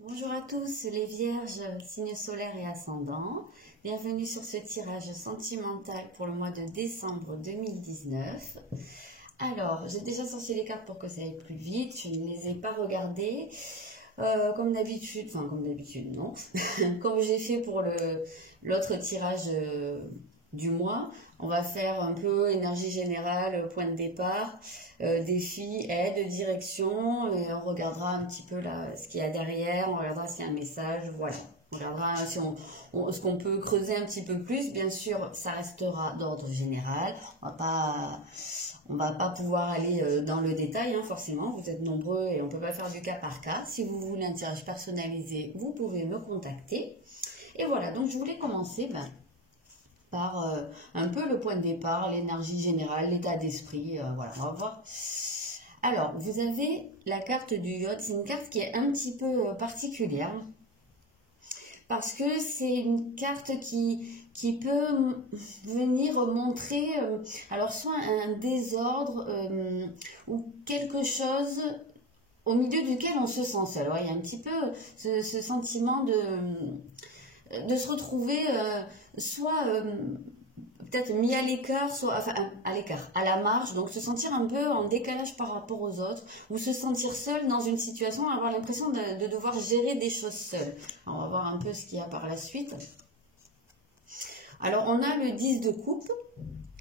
Bonjour à tous les vierges, signes solaires et ascendants. Bienvenue sur ce tirage sentimental pour le mois de décembre 2019. Alors, j'ai déjà sorti les cartes pour que ça aille plus vite. Je ne les ai pas regardées. Comme d'habitude, enfin comme d'habitude, non. Comme j'ai fait pour l'autre tirage du mois, on va faire un peu énergie générale, point de départ, défi, aide, direction, et on regardera un petit peu là ce qu'il y a derrière, on regardera s'il y a un message, voilà. On regardera si ce qu'on peut creuser un petit peu plus. Bien sûr, ça restera d'ordre général. On va pas pouvoir aller dans le détail, hein, forcément. Vous êtes nombreux et on peut pas faire du cas par cas. Si vous voulez un tirage personnalisé, vous pouvez me contacter. Et voilà, donc je voulais commencer par un peu le point de départ, l'énergie générale, l'état d'esprit. Voilà, on va voir. Alors, vous avez la carte du yacht. C'est une carte qui est un petit peu particulière. Parce que c'est une carte qui peut venir montrer, alors soit un désordre ou quelque chose au milieu duquel on se sent seul. Ouais, il y a un petit peu ce sentiment de se retrouver soit peut-être mis à l'écart, soit enfin, à l'écart, à la marge, donc se sentir un peu en décalage par rapport aux autres, ou se sentir seul dans une situation, avoir l'impression de devoir gérer des choses seul. Alors, on va voir un peu ce qu'il y a par la suite. Alors on a le 10 de coupe,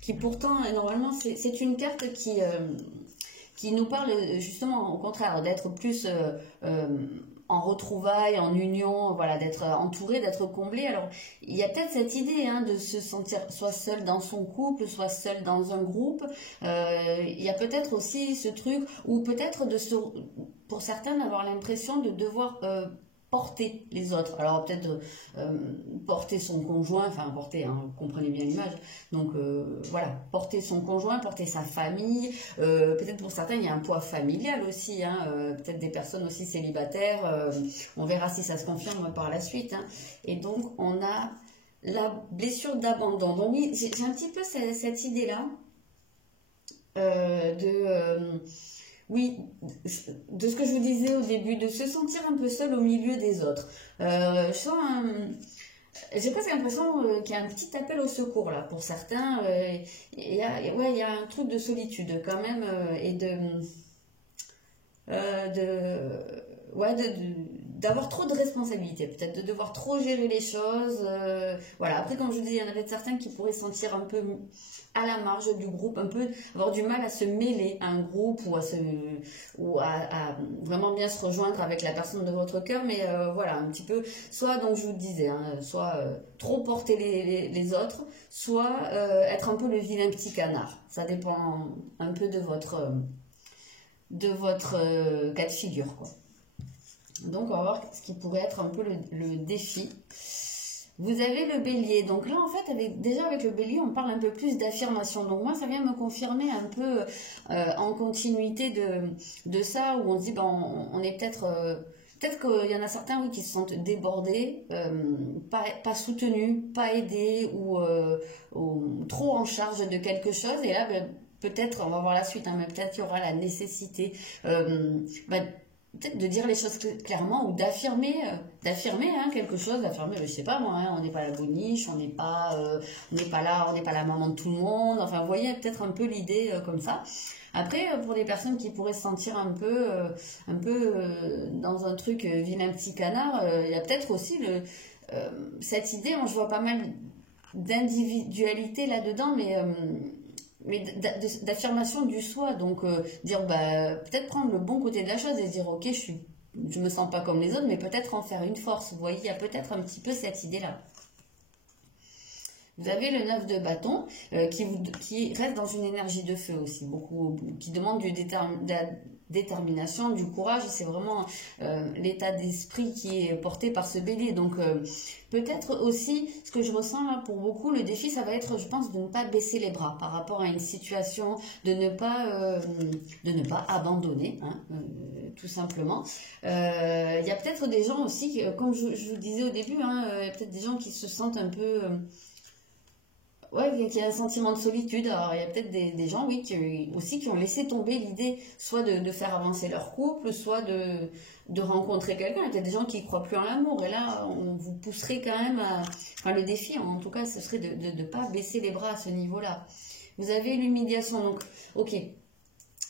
qui pourtant, normalement, c'est une carte qui nous parle justement au contraire d'être plus en retrouvailles, en union, voilà, d'être entouré, d'être comblé. Alors, il y a peut-être cette idée de se sentir soit seul dans son couple, soit seul dans un groupe. Il y a peut-être aussi ce truc, ou peut-être pour certains, d'avoir l'impression de devoir porter les autres. Alors peut-être porter son conjoint, enfin porter, hein, vous comprenez bien l'image. Donc voilà, porter son conjoint, porter sa famille. Peut-être pour certains, il y a un poids familial aussi. Peut-être des personnes aussi célibataires. On verra si ça se confirme par la suite. Et donc on a la blessure d'abandon. Donc oui, j'ai un petit peu cette idée-là oui, de ce que je vous disais au début, de se sentir un peu seul au milieu des autres. J'ai presque l'impression qu'il y a un petit appel au secours là pour certains. Il y a un truc de solitude quand même et d'avoir trop de responsabilités, peut-être de devoir trop gérer les choses. Voilà. Après, comme je vous dis, il y en avait certains qui pourraient se sentir un peu à la marge du groupe, un peu avoir du mal à se mêler à un groupe ou à vraiment bien se rejoindre avec la personne de votre cœur, mais voilà, un petit peu, soit, donc je vous disais, soit trop porter les autres, soit être un peu le vilain petit canard. Ça dépend un peu de votre cas de figure, quoi. Donc, on va voir ce qui pourrait être un peu le défi. Vous avez le bélier. Donc là, en fait, déjà avec le bélier, on parle un peu plus d'affirmation. Donc moi, ça vient me confirmer un peu en continuité de ça, où on se dit, on est peut-être... Peut-être qu'il y en a certains, oui, qui se sentent débordés, pas soutenus, pas aidés ou trop en charge de quelque chose. Et là, peut-être, on va voir la suite, mais peut-être il y aura la nécessité peut-être de dire les choses clairement ou d'affirmer quelque chose, d'affirmer, je sais pas moi, on n'est pas la boniche, on n'est pas là, on n'est pas la maman de tout le monde. Enfin, vous voyez peut-être un peu l'idée comme ça. Après, pour des personnes qui pourraient se sentir un peu dans un truc vilain petit canard, il y a peut-être aussi cette idée. Moi, je vois pas mal d'individualité là-dedans, mais d'affirmation du soi. Donc, dire, peut-être prendre le bon côté de la chose et dire, ok, je me sens pas comme les autres, mais peut-être en faire une force. Vous voyez, il y a peut-être un petit peu cette idée-là. Vous avez le 9 de bâton qui reste dans une énergie de feu aussi, qui demande de la détermination, du courage. C'est vraiment l'état d'esprit qui est porté par ce bélier. Donc peut-être aussi, ce que je ressens là pour beaucoup, le défi, ça va être, je pense, de ne pas baisser les bras par rapport à une situation, de ne pas abandonner, tout simplement. Il y a peut-être des gens aussi, comme je vous disais au début, il y a peut-être des gens qui se sentent un peu Ouais, qu'il y a un sentiment de solitude. Alors, il y a peut-être des gens, oui, aussi qui ont laissé tomber l'idée, soit de faire avancer leur couple, soit de rencontrer quelqu'un. Il y a peut-être des gens qui croient plus en l'amour. Et là, on vous pousserait quand même à... Enfin, le défi, en tout cas, ce serait de ne pas baisser les bras à ce niveau-là. Vous avez l'humiliation. Donc, ok.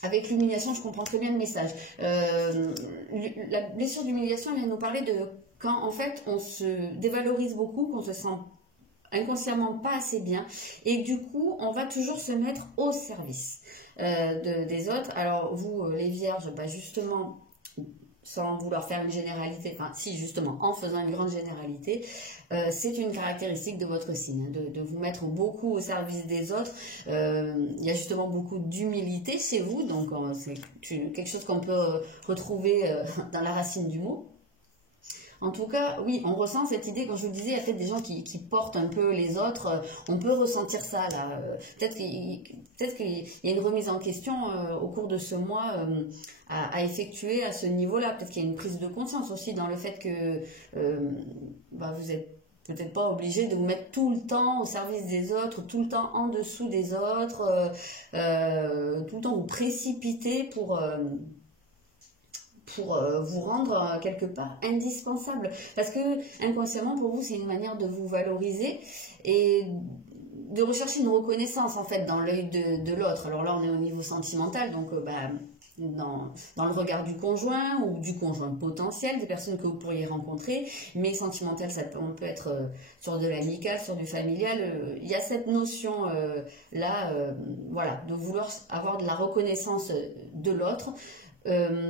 Avec l'humiliation, je comprends très bien le message. La blessure d'humiliation, elle vient nous parler de quand, en fait, on se dévalorise beaucoup, qu'on se sent inconsciemment pas assez bien et du coup on va toujours se mettre au service des autres. Alors vous les vierges, bah justement, sans vouloir faire une généralité, enfin si justement en faisant une grande généralité, c'est une caractéristique de votre signe, de vous mettre beaucoup au service des autres. Il y a justement beaucoup d'humilité chez vous, donc c'est quelque chose qu'on peut retrouver dans la racine du mot. En tout cas, oui, on ressent cette idée, quand je vous disais, il y a peut-être des gens qui portent un peu les autres, on peut ressentir ça là. Peut-être qu'il y a une remise en question au cours de ce mois à effectuer à ce niveau-là. Peut-être qu'il y a une prise de conscience aussi dans le fait que vous êtes peut-être pas obligé de vous mettre tout le temps au service des autres, tout le temps en dessous des autres, tout le temps vous précipiter pour vous rendre quelque part indispensable. Parce que inconsciemment, pour vous, c'est une manière de vous valoriser et de rechercher une reconnaissance, en fait, dans l'œil de l'autre. Alors là, on est au niveau sentimental, donc dans le regard du conjoint ou du conjoint potentiel, des personnes que vous pourriez rencontrer, mais sentimental, on peut être sur de l'amical, sur du familial. Il y a cette notion là, voilà, de vouloir avoir de la reconnaissance de l'autre.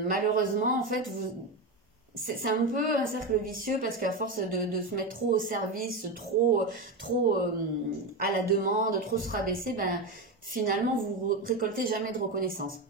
Malheureusement, en fait, c'est un peu un cercle vicieux parce qu'à force de se mettre trop au service, trop à la demande, trop se rabaisser, ben, finalement, vous récoltez jamais de reconnaissance.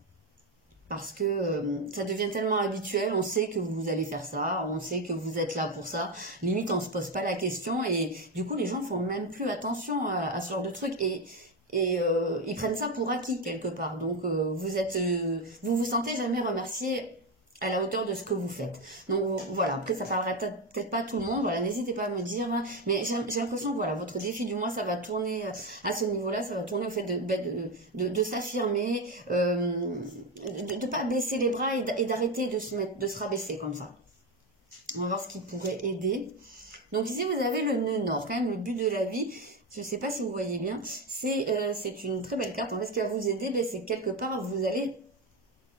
Parce que ça devient tellement habituel, on sait que vous allez faire ça, on sait que vous êtes là pour ça. Limite, on se pose pas la question et du coup, les gens font même plus attention à ce genre de truc et ils prennent ça pour acquis quelque part. Donc vous vous sentez jamais remercié à la hauteur de ce que vous faites. Donc voilà, après ça parlera peut-être pas à tout le monde, voilà, n'hésitez pas à me dire, hein, mais j'ai l'impression que voilà, votre défi du mois, ça va tourner à ce niveau-là, ça va tourner au fait de s'affirmer, de ne pas baisser les bras et d'arrêter de se rabaisser comme ça. On va voir ce qui pourrait aider. Donc ici vous avez le nœud nord, quand même le but de la vie. Je ne sais pas si vous voyez bien, c'est une très belle carte. En fait, ce qui va vous aider, c'est quelque part, vous allez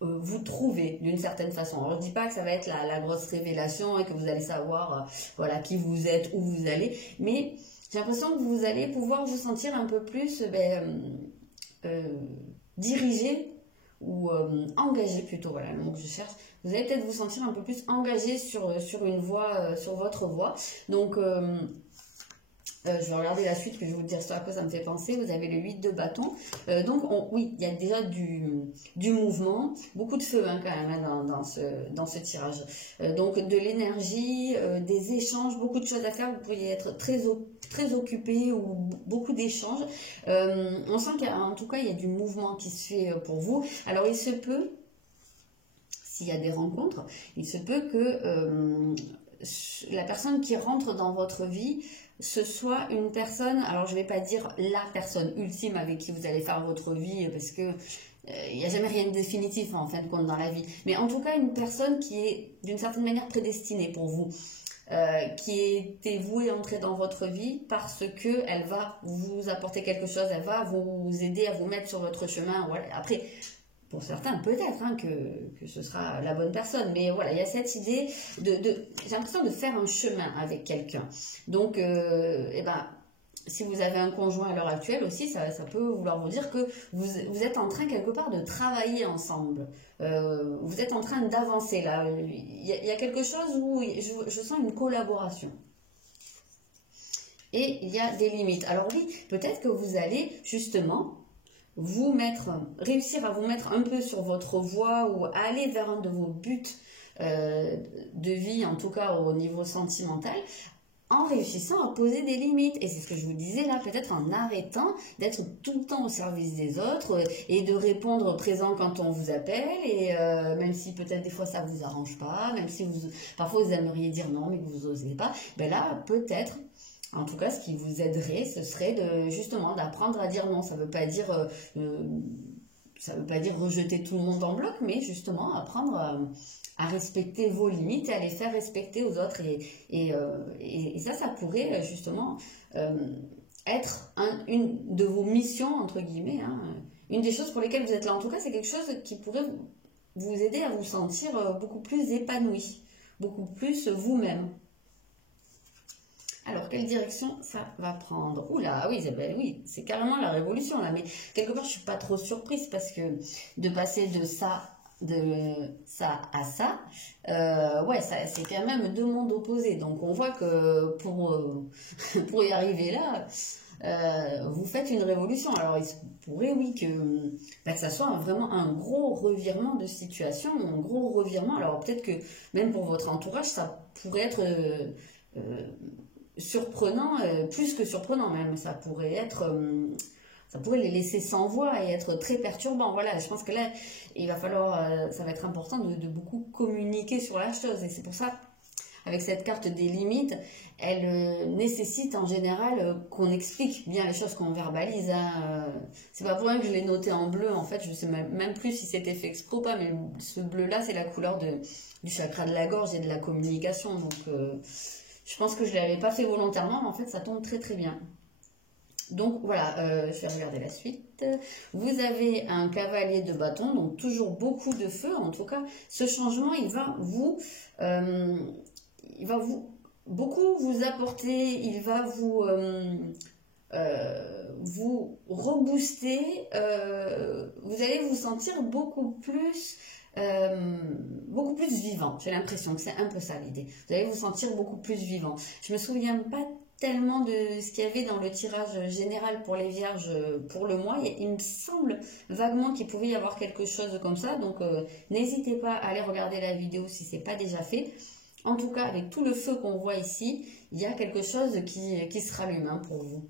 vous trouver d'une certaine façon. Alors, je ne dis pas que ça va être la grosse révélation et que vous allez savoir voilà, qui vous êtes, où vous allez, mais j'ai l'impression que vous allez pouvoir vous sentir un peu plus dirigé ou engagé plutôt, voilà le mot que je cherche. Vous allez peut-être vous sentir un peu plus engagé sur une voie, sur votre voie. Donc, je vais regarder la suite, puis je vais vous dire ce à quoi ça me fait penser. Vous avez le 8 de bâton. Donc, oui, il y a déjà du mouvement, beaucoup de feu hein, quand même hein, dans ce tirage. Donc, de l'énergie, des échanges, beaucoup de choses à faire. Vous pourriez être très occupé ou beaucoup d'échanges. On sent qu'en tout cas, il y a du mouvement qui se fait pour vous. Alors, il se peut, s'il y a des rencontres, il se peut que la personne qui rentre dans votre vie, ce soit une personne, alors je ne vais pas dire la personne ultime avec qui vous allez faire votre vie, parce que il n'y a jamais rien de définitif en fin de compte dans la vie, mais en tout cas une personne qui est d'une certaine manière prédestinée pour vous, qui était vouée à entrer dans votre vie parce que elle va vous apporter quelque chose, elle va vous aider à vous mettre sur votre chemin. Voilà. Après, pour certains, peut-être hein, que ce sera la bonne personne. Mais voilà, il y a cette idée j'ai l'impression de faire un chemin avec quelqu'un. Donc, si vous avez un conjoint à l'heure actuelle aussi, ça peut vouloir vous dire que vous êtes en train quelque part de travailler ensemble. Vous êtes en train d'avancer là. Il y a quelque chose où je sens une collaboration. Et il y a des limites. Alors oui, peut-être que vous allez justement réussir à vous mettre un peu sur votre voie ou aller vers un de vos buts de vie, en tout cas au niveau sentimental, en réussissant à poser des limites. Et c'est ce que je vous disais là, peut-être en arrêtant d'être tout le temps au service des autres et de répondre présent quand on vous appelle, et même si peut-être des fois ça vous arrange pas, même si parfois vous aimeriez dire non mais que vous n'osez pas, ben là peut-être En tout cas, ce qui vous aiderait, ce serait justement d'apprendre à dire non. Ça veut pas dire rejeter tout le monde en bloc, mais justement apprendre à respecter vos limites et à les faire respecter aux autres. Et ça pourrait justement être une de vos missions, entre guillemets, hein. Une des choses pour lesquelles vous êtes là. En tout cas, c'est quelque chose qui pourrait vous aider à vous sentir beaucoup plus épanoui, beaucoup plus vous-même. Alors, quelle direction ça va prendre? Oula, oui, oui, c'est carrément la révolution là. Mais quelque part, je suis pas trop surprise parce que de passer de ça à ça, ouais, c'est quand même deux mondes opposés. Donc, on voit que pour y arriver là, vous faites une révolution. Alors, il se pourrait, oui, que ça soit vraiment un gros revirement de situation, un gros revirement. Alors, peut-être que même pour votre entourage, ça pourrait être surprenant, plus que surprenant même, ça pourrait les laisser sans voix et être très perturbant. Voilà, je pense que là, il va falloir, ça va être important de beaucoup communiquer sur la chose. Et c'est pour ça, avec cette carte des limites, elle nécessite en général qu'on explique bien les choses, qu'on verbalise. Hein. C'est pas pour rien que je l'ai noté en bleu, en fait, je sais même plus si c'était fait exprès ou pas, mais ce bleu-là, c'est la couleur du chakra de la gorge et de la communication. Donc, je pense que je ne l'avais pas fait volontairement, mais en fait, ça tombe très très bien. Donc voilà, je vais regarder la suite. Vous avez un cavalier de bâton, donc toujours beaucoup de feu. En tout cas, ce changement, il va beaucoup vous apporter, il va vous rebooster. Vous allez vous sentir beaucoup plus vivant. J'ai l'impression que c'est un peu ça l'idée. Vous allez vous sentir beaucoup plus vivant. Je me souviens pas tellement de ce qu'il y avait dans le tirage général pour les vierges pour le mois. Il me semble vaguement qu'il pouvait y avoir quelque chose comme ça. Donc n'hésitez pas à aller regarder la vidéo si c'est pas déjà fait. En tout cas, avec tout le feu qu'on voit ici, il y a quelque chose qui se rallume hein, pour vous.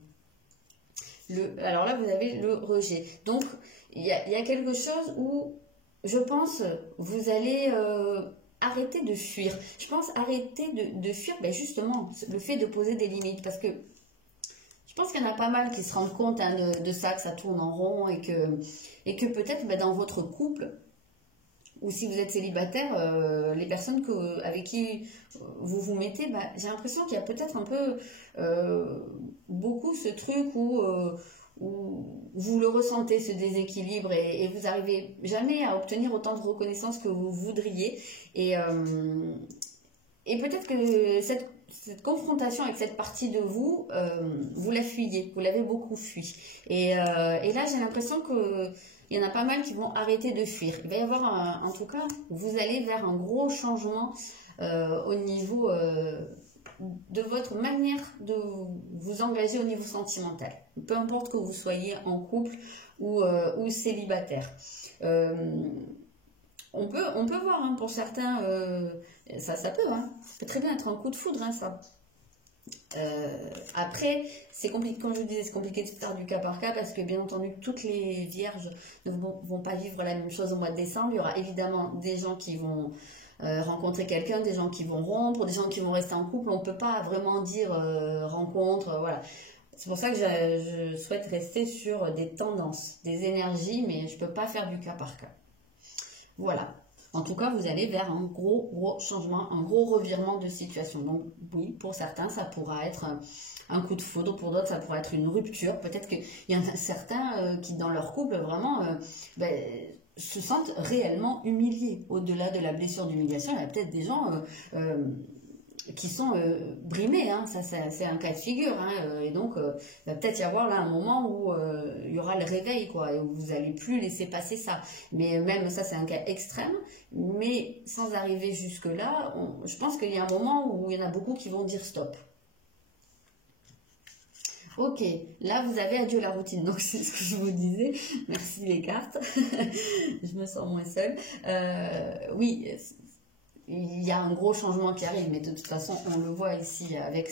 Alors là, vous avez le rejet. Donc, il y a quelque chose où je pense vous allez arrêter de fuir. Je pense arrêter de fuir, ben justement, le fait de poser des limites. Parce que je pense qu'il y en a pas mal qui se rendent compte hein, de ça, que ça tourne en rond et que peut-être ben, dans votre couple, ou si vous êtes célibataire, les personnes avec qui vous vous mettez, ben, j'ai l'impression qu'il y a peut-être un peu beaucoup ce truc où vous le ressentez, ce déséquilibre, et vous n'arrivez jamais à obtenir autant de reconnaissance que vous voudriez. Et peut-être que cette confrontation avec cette partie de vous, vous la fuyez, vous l'avez beaucoup fui. Et là, j'ai l'impression que il y en a pas mal qui vont arrêter de fuir. Il va y avoir, en tout cas, vous allez vers un gros changement au niveau de votre manière de vous engager au niveau sentimental. Peu importe que vous soyez en couple ou célibataire. On peut voir, hein, pour certains, ça peut, hein, ça peut très bien être un coup de foudre, hein, ça. Après, c'est compliqué, comme je vous disais, c'est compliqué de faire du cas par cas parce que bien entendu, toutes les vierges ne vont pas vivre la même chose au mois de décembre. Il y aura évidemment des gens qui vont rencontrer quelqu'un, des gens qui vont rompre, des gens qui vont rester en couple. On ne peut pas vraiment dire rencontre, voilà. C'est pour ça que je souhaite rester sur des tendances, des énergies, mais je ne peux pas faire du cas par cas. Voilà. En tout cas, vous allez vers un gros changement, un gros revirement de situation. Donc oui, pour certains, ça pourra être un coup de foudre, pour d'autres, ça pourra être une rupture. Peut-être qu'il y en a certains qui, dans leur couple, vraiment se sentent réellement humiliés. Au-delà de la blessure d'humiliation, il y a peut-être des gens qui sont brimés, hein. Ça c'est un cas de figure, hein. Et donc il va peut-être y avoir là un moment où il y aura le réveil, quoi, et où vous n'allez plus laisser passer ça. Mais même ça c'est un cas extrême, mais sans arriver jusque là, je pense qu'il y a un moment où il y en a beaucoup qui vont dire stop. Ok, là vous avez adieu la routine, donc c'est ce que je vous disais, merci les cartes, je me sens moins seule. Oui, il y a un gros changement qui arrive, mais de toute façon on le voit ici avec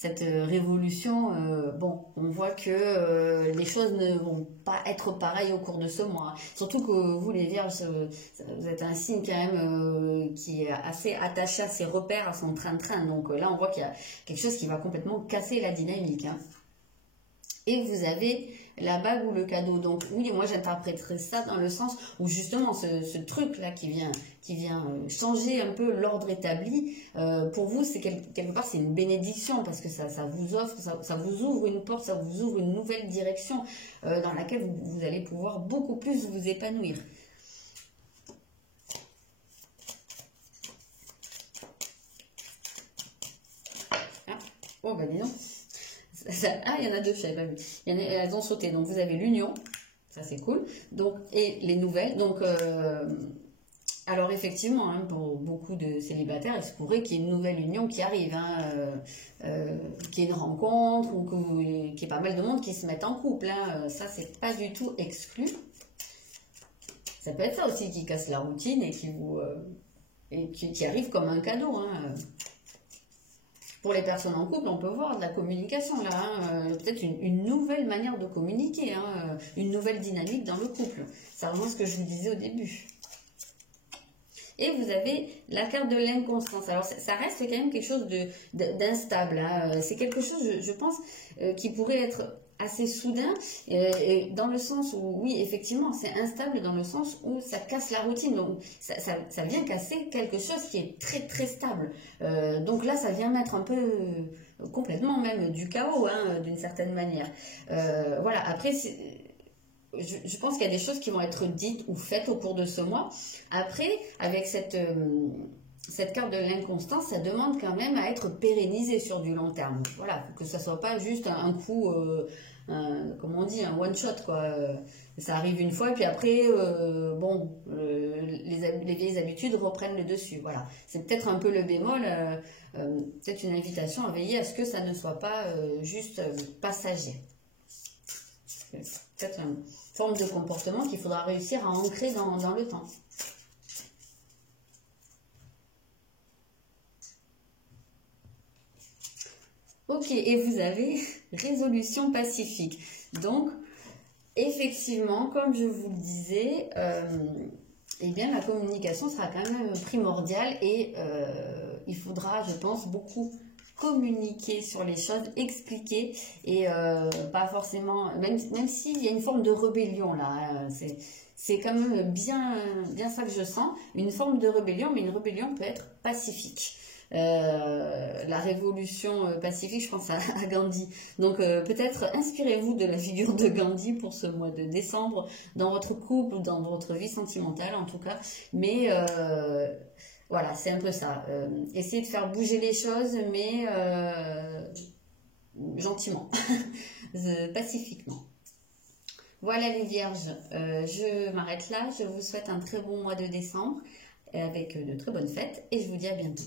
cette révolution, bon, on voit que les choses ne vont pas être pareilles au cours de ce mois. Surtout que vous, les Vierges, vous êtes un signe quand même qui est assez attaché à ses repères, à son train-train. Donc là, on voit qu'il y a quelque chose qui va complètement casser la dynamique, hein. Et vous avez la bague ou le cadeau. Donc oui, moi j'interpréterais ça dans le sens où justement ce truc-là qui vient changer un peu l'ordre établi, pour vous, c'est quelque part c'est une bénédiction parce que ça vous offre, ça vous ouvre une porte, ça vous ouvre une nouvelle direction dans laquelle vous allez pouvoir beaucoup plus vous épanouir. Ah, oh bah dis donc. Ah, il y en a deux, je savais pas vu. Elles ont sauté. Donc, vous avez l'union. Ça, c'est cool. Donc, et les nouvelles. Donc, alors, effectivement, hein, pour beaucoup de célibataires, il se pourrait qu'il y ait une nouvelle union qui arrive. Hein, qu'il y ait une rencontre ou qu'il y ait pas mal de monde qui se mette en couple. Hein. Ça, c'est pas du tout exclu. Ça peut être ça aussi qui casse la routine et qui arrive comme un cadeau. Hein. Pour les personnes en couple, on peut voir de la communication là, hein, peut-être une nouvelle manière de communiquer, hein, une nouvelle dynamique dans le couple. Ça rejoint ce que je vous disais au début. Et vous avez la carte de l'inconstance. Alors ça reste quand même quelque chose d'instable. Hein. C'est quelque chose, je pense, qui pourrait être assez soudain, et dans le sens où, oui, effectivement, c'est instable dans le sens où ça casse la routine. Donc, ça vient casser quelque chose qui est très, très stable. Donc là, ça vient mettre un peu, complètement même, du chaos, hein, d'une certaine manière. Voilà, après, je pense qu'il y a des choses qui vont être dites ou faites au cours de ce mois. Après, avec cette carte de l'inconstance, ça demande quand même à être pérennisé sur du long terme. Voilà, que ça soit pas juste un coup, comment on dit, un one shot, quoi. Ça arrive une fois, puis après, bon, les vieilles habitudes reprennent le dessus. Voilà, c'est peut-être un peu le bémol, peut-être une invitation à veiller à ce que ça ne soit pas juste passager. Peut-être une forme de comportement qu'il faudra réussir à ancrer dans le temps. Ok, et vous avez résolution pacifique. Donc, effectivement, comme je vous le disais, eh bien, la communication sera quand même primordiale et il faudra, je pense, beaucoup communiquer sur les choses, expliquer et pas forcément, même s'il y a une forme de rébellion là, hein, c'est quand même bien ça que je sens, une forme de rébellion, mais une rébellion peut être pacifique. La révolution pacifique, je pense à Gandhi. Donc peut-être inspirez-vous de la figure de Gandhi pour ce mois de décembre, dans votre couple, dans votre vie sentimentale en tout cas. Mais voilà, c'est un peu ça. Essayez de faire bouger les choses, mais gentiment, pacifiquement. Voilà les vierges, je m'arrête là. Je vous souhaite un très bon mois de décembre avec de très bonnes fêtes et je vous dis à bientôt.